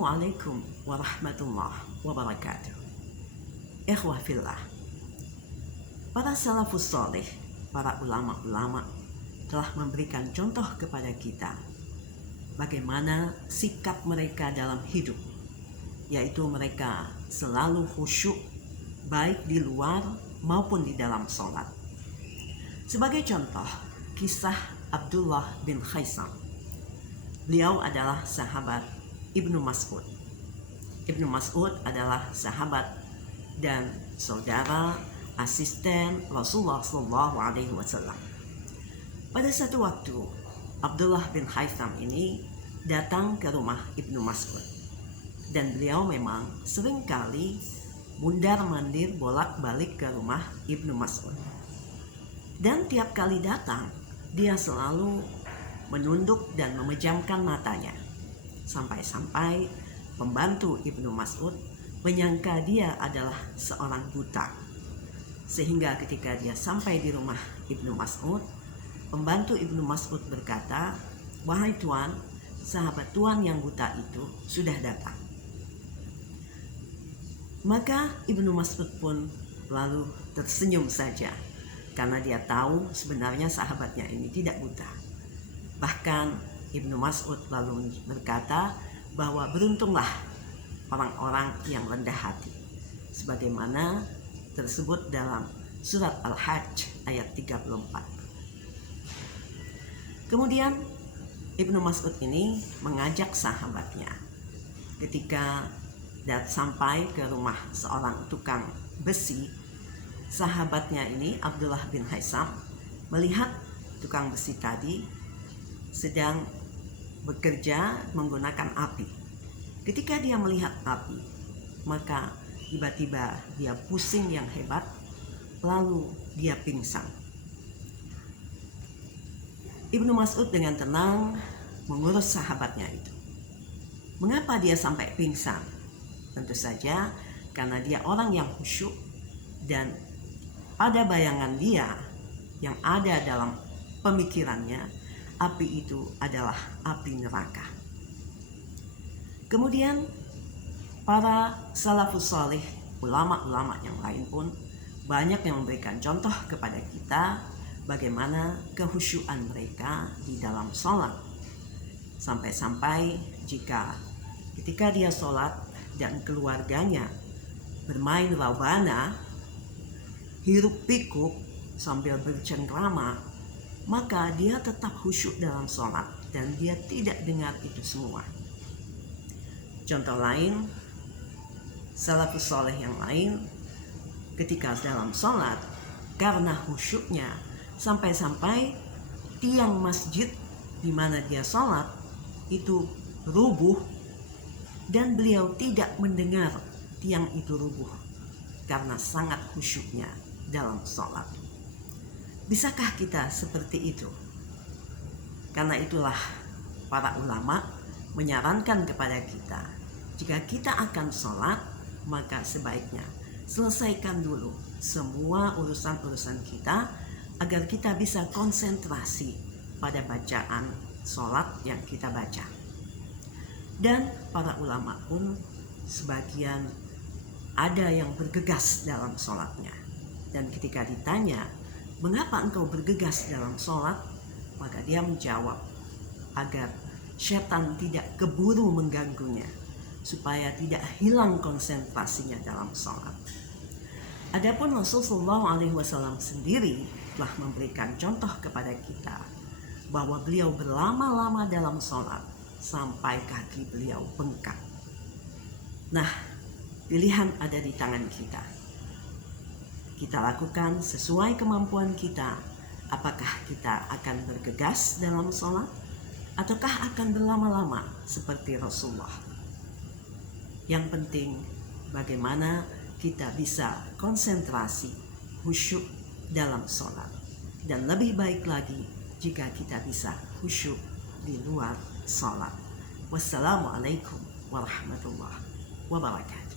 Assalamualaikum warahmatullahi wabarakatuh. Ikhwah fillah, para salafus soleh, para ulama-ulama telah memberikan contoh kepada kita bagaimana sikap mereka dalam hidup, yaitu mereka selalu khusyuk baik di luar maupun di dalam sholat. Sebagai contoh, kisah Abdullah bin Khaisam. Beliau adalah sahabat Ibnu Mas'ud. Ibnu Mas'ud adalah sahabat dan saudara asisten Rasulullah SAW. Pada satu waktu, Abdullah bin Khaisam ini datang ke rumah Ibnu Mas'ud, dan beliau memang seringkali mundar-mandir bolak-balik ke rumah Ibnu Mas'ud. Dan tiap kali datang, dia selalu menunduk dan memejamkan matanya, sampai-sampai pembantu Ibnu Mas'ud menyangka dia adalah seorang buta. Sehingga ketika dia sampai di rumah Ibnu Mas'ud, pembantu Ibnu Mas'ud berkata, "Wahai tuan, sahabat tuan yang buta itu sudah datang." Maka Ibnu Mas'ud pun lalu tersenyum saja, karena dia tahu sebenarnya sahabatnya ini tidak buta. Bahkan Ibnu Mas'ud lalu berkata bahwa beruntunglah orang-orang yang rendah hati, sebagaimana tersebut dalam surat Al-Hajj ayat 34. Kemudian Ibnu Mas'ud ini mengajak sahabatnya ketika sampai ke rumah seorang tukang besi. Sahabatnya ini, Abdullah bin Khaisam, melihat tukang besi tadi sedang bekerja menggunakan api. Ketika dia melihat api, maka tiba-tiba dia pusing yang hebat, lalu dia pingsan. Ibnu Mas'ud dengan tenang mengurus sahabatnya itu. Mengapa dia sampai pingsan? Tentu saja karena dia orang yang khusyuk, dan pada bayangan dia yang ada dalam pemikirannya, api itu adalah api neraka. Kemudian para salafus salih, ulama-ulama yang lain pun banyak yang memberikan contoh kepada kita bagaimana kehusyuan mereka di dalam sholat. Sampai-sampai ketika dia sholat dan keluarganya bermain rawbana, hiruk pikuk sambil bercengkrama, maka dia tetap khusyuk dalam sholat dan dia tidak dengar itu semua. Contoh lain, salafus soleh yang lain ketika dalam sholat, karena khusyuknya sampai-sampai tiang masjid di mana dia sholat itu rubuh, dan beliau tidak mendengar tiang itu rubuh karena sangat khusyuknya dalam sholat. Bisakah kita seperti itu? Karena itulah para ulama menyarankan kepada kita, jika kita akan sholat, maka sebaiknya selesaikan dulu semua urusan-urusan kita agar kita bisa konsentrasi pada bacaan sholat yang kita baca. Dan para ulama pun sebagian ada yang bergegas dalam sholatnya, dan ketika ditanya, "Mengapa engkau bergegas dalam sholat?" maka dia menjawab, agar setan tidak keburu mengganggunya, supaya tidak hilang konsentrasinya dalam sholat. Adapun Rasulullah SAW sendiri telah memberikan contoh kepada kita bahwa beliau berlama-lama dalam sholat sampai kaki beliau bengkak. Nah, pilihan ada di tangan kita. Kita lakukan sesuai kemampuan kita. Apakah kita akan bergegas dalam sholat, ataukah akan berlama-lama seperti Rasulullah? Yang penting bagaimana kita bisa konsentrasi, khusyuk dalam sholat. Dan lebih baik lagi jika kita bisa khusyuk di luar sholat. Wassalamualaikum warahmatullahi wabarakatuh.